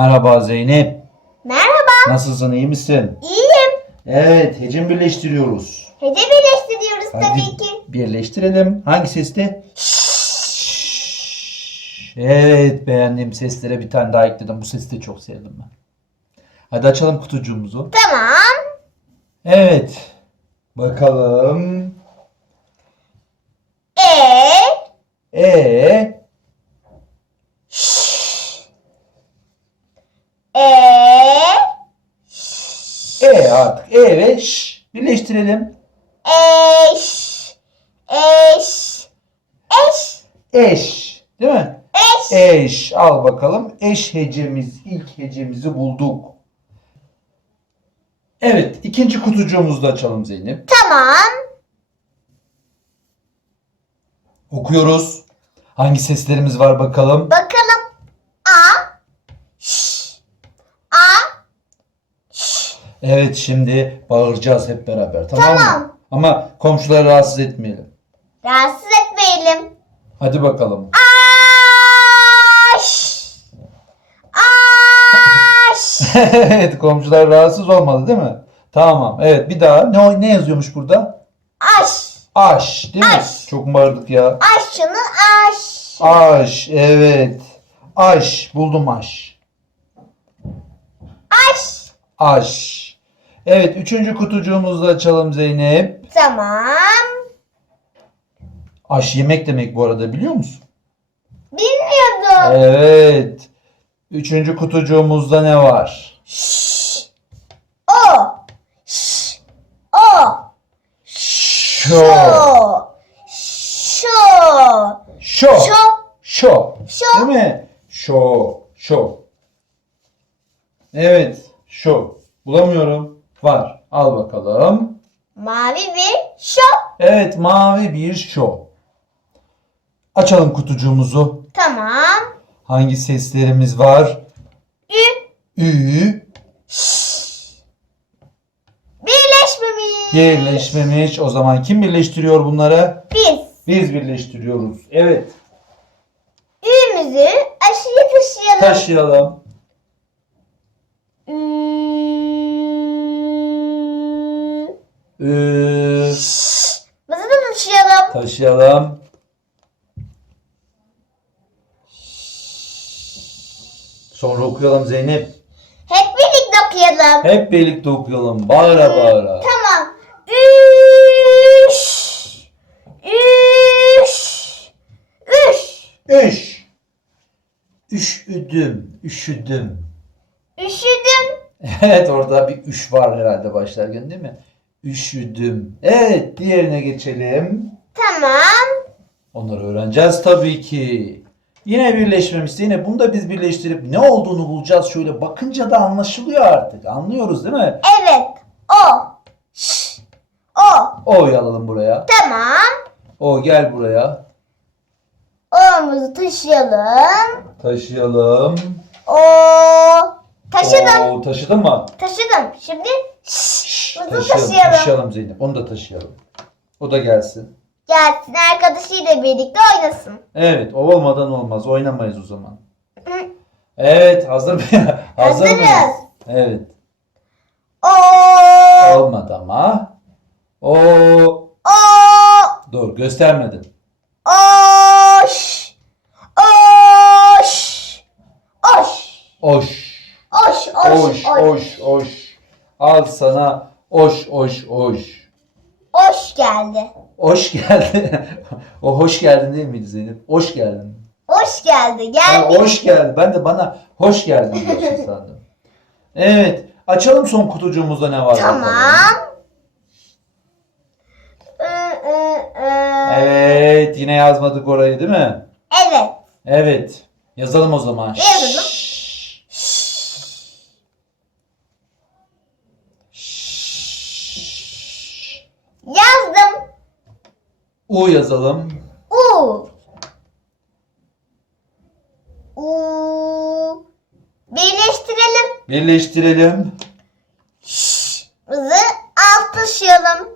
Merhaba Zeynep. Merhaba, Nasılsın iyi misin? iyiyim. Evet hecim birleştiriyoruz. Hece birleştiriyoruz Hadi tabii ki. birleştirelim. Hangi seste? Evet beğendiğim seslere bir tane daha ekledim. Bu sesi de çok sevdim ben. Hadi açalım kutucuğumuzu. Tamam. Evet. Bakalım. E, E e, E artık E ve Ş birleştirelim. eş, eş, eş, Eş. Değil mi? eş. Eş. Al bakalım. Eş hecemiz. ilk hecemizi bulduk. Evet. ikinci kutucuğumuzu da açalım Zeynep. Tamam. Okuyoruz. Hangi seslerimiz var bakalım. Bakalım. A, ş, a, Evet şimdi bağıracağız hep beraber tamam, mı? Tamam. Ama komşuları rahatsız etmeyelim. rahatsız etmeyelim. Hadi bakalım. Aş, aş, evet komşular rahatsız olmadı değil mi? Tamam. Evet bir daha. Ne, ne yazıyormuş burada? aş. Aş değil mi? Aş. Çok bağırdık ya. Aş şunu aş. Aş evet. Aş. Buldum aş. Aş. Aş. Evet üçüncü kutucuğumuzu da açalım Zeynep. Tamam. Aş yemek demek bu arada biliyor musun? Bilmiyordum. Evet. Üçüncü kutucuğumuzda ne var? O. Ş. O. Şo. Şo. Şo. Şo. Şo. Şo. Değil mi? Şo. Şo. Evet. Şo. Bulamıyorum. Var. Al bakalım. Mavi bir şo. Evet mavi bir şo. Açalım kutucuğumuzu. Tamam. Hangi seslerimiz var? Ü. Ü. Birleşmemiş. Birleşmemiş. O zaman kim birleştiriyor bunları? Biz. Biz birleştiriyoruz. Evet. Ü'müzü aşıya taşıyalım. Taşıyalım. Mızı da taşıyalım. Taşıyalım. Sonra okuyalım Zeynep. Hep birlikte okuyalım. Hep birlikte okuyalım. Bağıra bağıra. Tamam. Üş. Üş. Üş. Üş. Üşüdüm. Üşüdüm. Üşüdüm. Evet orada bir üş var herhalde başlarken değil mi? Üşüdüm. Evet diğerine geçelim. Tamam. Onları öğreneceğiz tabii ki. Yine birleşmemişse yine bunu da biz birleştirip ne olduğunu bulacağız. Şöyle bakınca da anlaşılıyor artık. Anlıyoruz değil mi? Evet. O. Ş. O. O'yu alalım buraya. Tamam. O gel buraya. O'muzu taşıyalım. Taşıyalım. O. Taşıdım. Oo, taşıdın mı? Taşıdım. Şimdi ş. Bunu taşıyalım, taşıyalım. taşıyalım Zeynep. Onu da taşıyalım. O da gelsin. Gelsin arkadaşıyla birlikte oynasın. Evet, o olmadan olmaz. Oynamayız o zaman. Hı. Evet, hazır mı? hazır Hazırız. mıyız? Evet. O. Olmadı ama. O O. dur göstermedin. Oş. Oş. Oş. Oş. Oş. Oş, Oş. oş, oş. Al sana oş, oş, oş. Oş geldi. Hoş geldin. o hoş geldin değil miydi Zeynep? Hoş geldin. Hoş geldi. Ha, Geldi. hoş geldin. Ben de bana hoş geldin diyorsun sandım. Evet. Açalım son kutucuğumuzda ne var bakalım. Tamam. Ü, ü, ü. Evet. Yine yazmadık orayı değil mi? Evet. Evet. Yazalım o zaman. Ne yazalım? Şşş. Şşş. Yazdım. U yazalım. U. U. Birleştirelim. Birleştirelim. Mızı alt taşıyalım.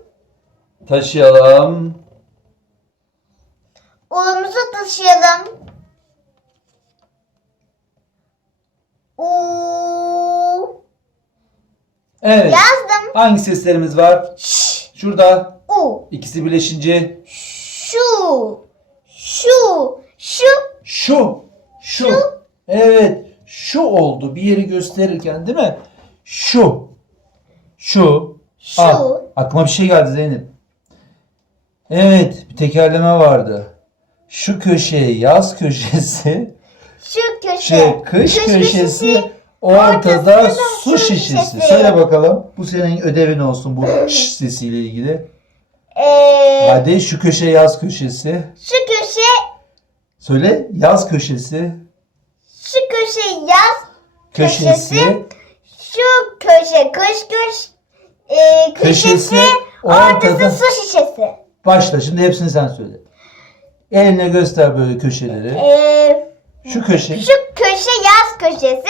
Taşıyalım. U'muzu taşıyalım. U. Evet. Yazdım. Hangi seslerimiz var? Ş. Şurada. U. İkisi birleşince Şu. Şu. Şu. şu. Şu. Evet. Şu oldu. Bir yeri gösterirken değil mi? Şu. Şu. Şu. Aa, aklıma bir şey geldi Zeynep. Evet. Bir tekerleme vardı. Şu köşe yaz köşesi. Şu köşe. Şey, kış köşesi. Ortada su şişesi. Söyle bakalım. Bu senin ödevin olsun bu şş sesiyle ilgili. Ee, Hadi şu köşe yaz köşesi. şu köşe. Söyle yaz köşesi. Şu köşe yaz. Köşesi. Köşesi. Şu köşe kış köş. Ee, köşesi. Köşesi, Ortası su şişesi. Başla şimdi hepsini sen söyle. Eline göster böyle köşeleri. Ee, Şu köşe. Şu köşe yaz köşesi,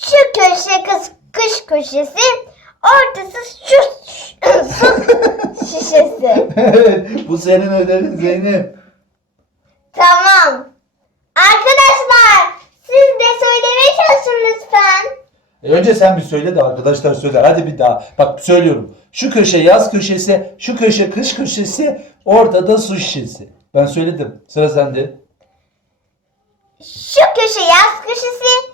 şu köşe kız kış köşesi, ortası şu su şişesi. evet bu senin ödevin Zeynep. Tamam. Arkadaşlar siz de söylemeye çalışın lütfen. E önce sen bir söyle de arkadaşlar söyler. Hadi bir daha. Bak söylüyorum. Şu köşe yaz köşesi, şu köşe kış köşesi, ortada su şişesi. Ben söyledim. Sıra sende. Şu köşe yaz köşesi,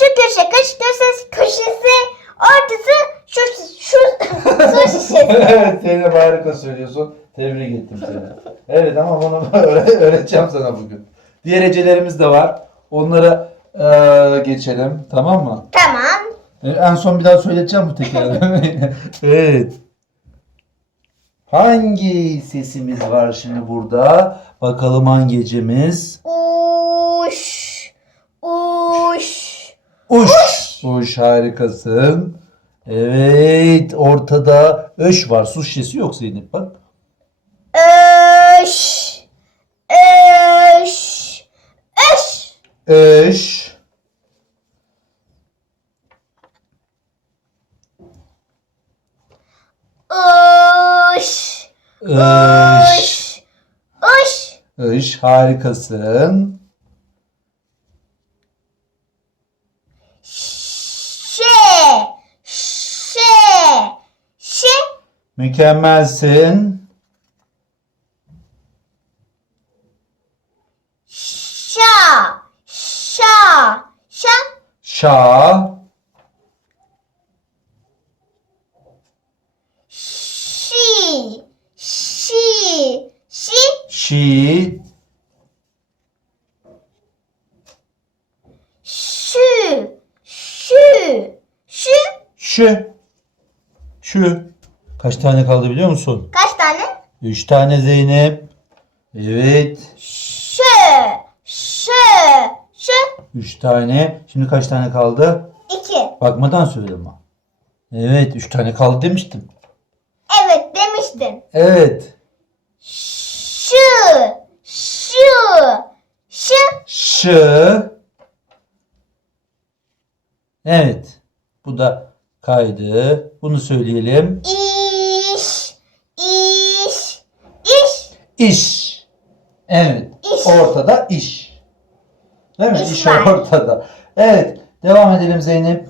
şu köşe köşesi, köşesi, ortası şu şu su şişesi. evet Zeynep harika söylüyorsun. Tebrik ettim seni. Evet ama bunu öğre- öğreteceğim sana bugün. Diğer hecelerimiz de var. Onlara eee, geçelim. Tamam mı? Tamam. E, En son bir daha söyleteceğim bu tekerlemeyi. evet. Hangi sesimiz var şimdi burada? Bakalım hangi hecemiz? Uş, Uş. Uş harikasın. Evet ortada öş var. Su şişesi yok Zeynep bak. Öş. Öş. Öş. Öş. Öş. Öş. Öş. Öş harikasın. Şe. Şe. Şe. Mükemmelsin. Şa. Şa. Şa. Şa. Şi. Şi. Şi. Şi. Şu. Şu. Şu. Şu. Şu. Kaç tane kaldı biliyor musun? Kaç tane? Üç tane Zeynep. Evet. Şu. Şu. Şu. Üç tane. Şimdi kaç tane kaldı? İki. Bakmadan söyle ama. Evet. Üç tane kaldı demiştim. Evet demiştin. Evet. Şu. Şu. Şu. Şı. Evet. Bu da kaydı. Bunu söyleyelim. İş. İş. Evet. İş. Ortada iş. Değil mi? İş İş var. ortada. Evet. Devam edelim Zeynep.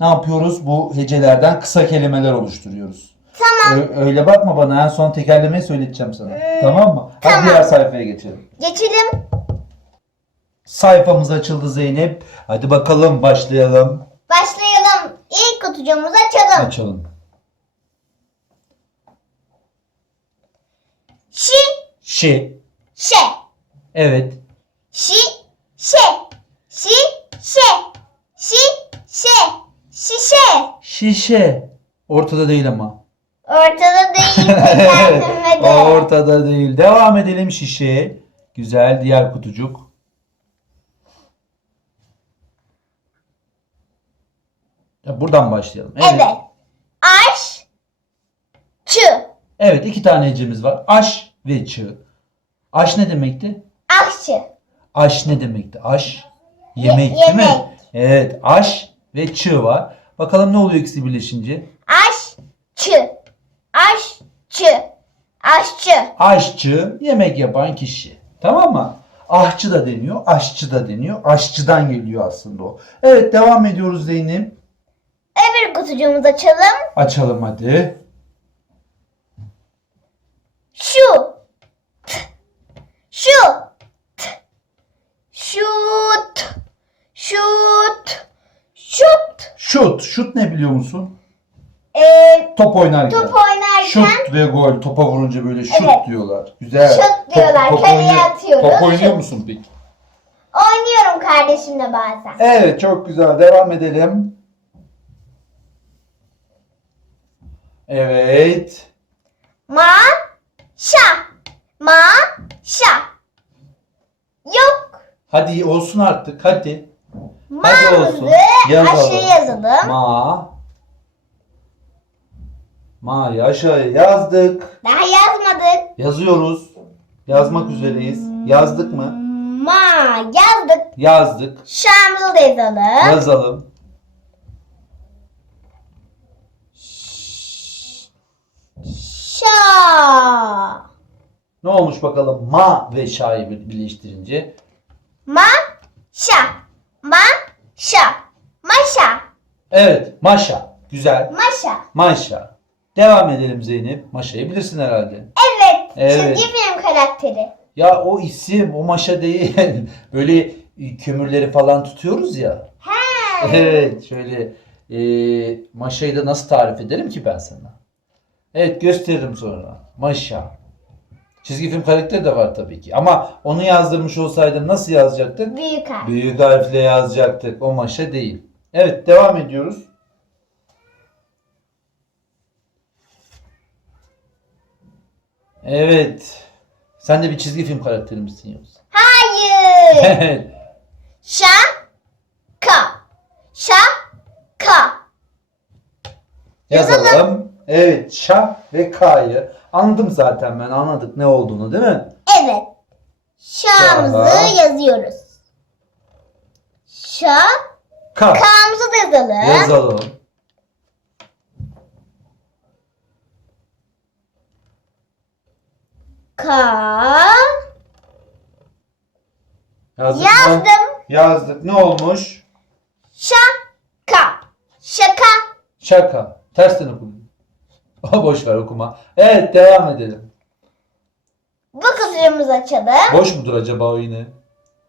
Ne yapıyoruz? Bu hecelerden kısa kelimeler oluşturuyoruz. Tamam. Ö- öyle bakma bana. En son tekerlemeyi söyleteceğim sana. tamam mı? Hadi tamam. diğer sayfaya geçelim. Geçelim. Sayfamız açıldı Zeynep. Hadi bakalım başlayalım. Başlayalım. İlk kutucuğumuzu açalım. Açalım. Şi. Şi. Şe. Evet. Şi. Şe. Şi. Şe. Şi. Şe. Şişe. Şişe. Ortada değil ama. Ortada değil tekerleme de. Ortada değil. Devam edelim şişe. Güzel. Diğer kutucuk. Ya buradan başlayalım. Evet. Aş. Çı. Evet iki tane hecemiz var. Aş ve çı. Aş ne demekti? Aşçı. Aş ne demekti? Aş yemek Ye- değil mi? yemek. Evet aş ve çı var. Bakalım ne oluyor ikisi birleşince? Aş. Çı. Aş. Çı. Aşçı. Aşçı yemek yapan kişi. Tamam mı? Ahçı da deniyor, aşçı da deniyor. Aşçıdan geliyor aslında o. Evet devam ediyoruz Zeynep. Öbür kutucuğumuzu açalım. Açalım hadi. Şu. T. Şu. T. Şut. Şut. Şut. Şut. Ne biliyor musun? Ee, Top oynarken. top oynarken Şut ve gol. Topa vurunca böyle şut Evet. diyorlar. Güzel. Şut diyorlar, kaleye oynuyor- atıyoruz. Top oynuyor Şut. musun peki? oynuyorum kardeşimle bazen. Evet çok güzel. Devam edelim. Evet. Ma. Şa. Ma. Şa. Yok. Hadi olsun artık. Hadi. Hadi olsun. Yazalım. aşağı yazalım. Ma. Ma'yı aşağıya yazdık. Daha yazmadık. Yazıyoruz. Yazmak üzereyiz. Yazdık mı? Ma yazdık. Yazdık. Da yazalım. Yazalım. Şa. Ne olmuş bakalım ma ve şa'yı bir- birleştirince? Ma. Şa. Ma. Şa. Maşa. Evet maşa. Güzel. Maşa. Maşa. Devam edelim Zeynep. Maşa'yı bilirsin herhalde. Evet. Evet. Çizgi film karakteri. Ya o isim o maşa değil. Böyle kömürleri falan tutuyoruz ya. He. Evet şöyle e, maşayı da nasıl tarif ederim ki ben sana? Evet gösteririm sonra. Maşa. Çizgi film karakteri de var tabii ki. Ama onu yazdırmış olsaydım nasıl yazacaktık? Büyük harf. Büyük harfle yazacaktık. O maşa değil. Evet devam ediyoruz. Evet. Sen de bir çizgi film karakteri misin yoksa? Hayır. Evet. Şa. Ka. Şa. Ka. Yazalım. Evet. Şa ve K'yı. Anladım zaten ben. Anladık ne olduğunu değil mi? Evet. Şa'mızı Şa. yazıyoruz. Şa. K. K'mızı da yazalım. Yazalım. Ka. Yazdık mı? Yazdım. Yazdık. Ne olmuş? Şa. Ka. Şaka. Şaka. Tersten okudum. Boş ver okuma. Evet devam edelim. Bu kutucuğumuzu açalım. Boş mudur acaba o yine?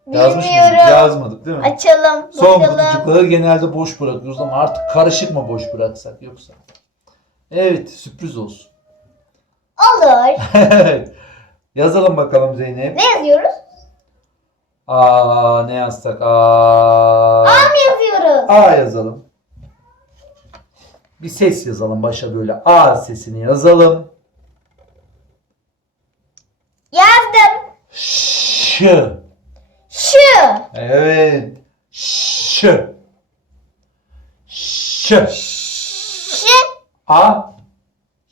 Yazmış mıydık? Bilmiyorum. Yazmadık değil mi? Açalım. Son bakalım. kutucukları genelde boş bırakıyoruz ama artık karışık mı boş bıraksak yoksa? Evet sürpriz olsun. Olur. Yazalım bakalım Zeynep. Ne yazıyoruz? Aa ne yazsak? Aa. Mı yazıyoruz? A yazalım. Bir ses yazalım başa böyle. A sesini yazalım. Yazdım. Ş. Şu. Evet. Ş. Ş. Şu. A.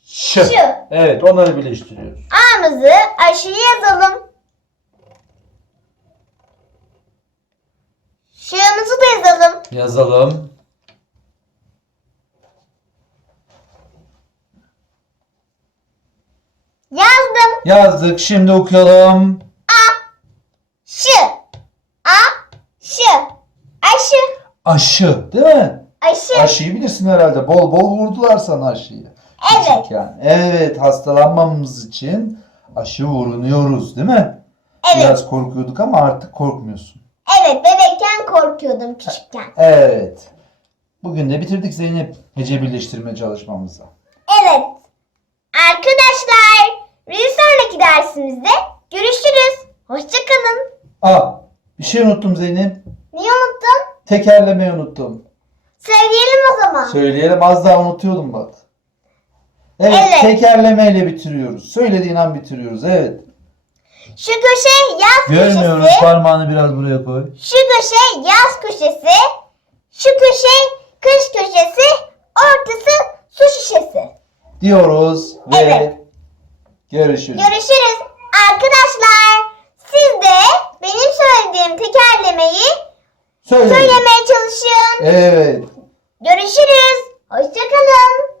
Ş. Şu. Evet onları birleştiriyoruz. A'mızı aşağıya yazalım. Ş'ımızı da yazalım. Yazalım. Yazdım. Yazdık. Şimdi okuyalım. Şu. A. Şu. Aşı. Aşı. Değil mi? Aşı. Aşıyı bilirsin herhalde. Bol bol vurdular sana aşıyı. Evet. Küçükken. Evet. Hastalanmamamız için aşı vurunuyoruz. Değil mi? Evet. Biraz korkuyorduk ama artık korkmuyorsun. Evet bebekken korkuyordum küçükken. Evet. Bugün de bitirdik Zeynep hece birleştirme çalışmamızı. Evet. Arkadaşlar bir sonraki dersimizde görüşürüz. Hoşçakalın. Aa, bir şey unuttum Zeynep. Niye unuttun? Tekerlemeyi unuttum. Söyleyelim o zaman. Söyleyelim az daha unutuyordum bak. Evet, Evet. tekerlemeyle bitiriyoruz. Söylediğin an bitiriyoruz. Evet. Şu köşe yaz Görmüyoruz. köşesi. Parmağını biraz buraya koy. Şu köşe yaz köşesi. Şu köşe kış köşesi. Ortası su şişesi. Diyoruz ve Evet. Görüşürüz. Görüşürüz. Arkadaşlar siz de benim söylediğim tekerlemeyi Söyle. söylemeye çalışın. Evet. Görüşürüz. Hoşçakalın.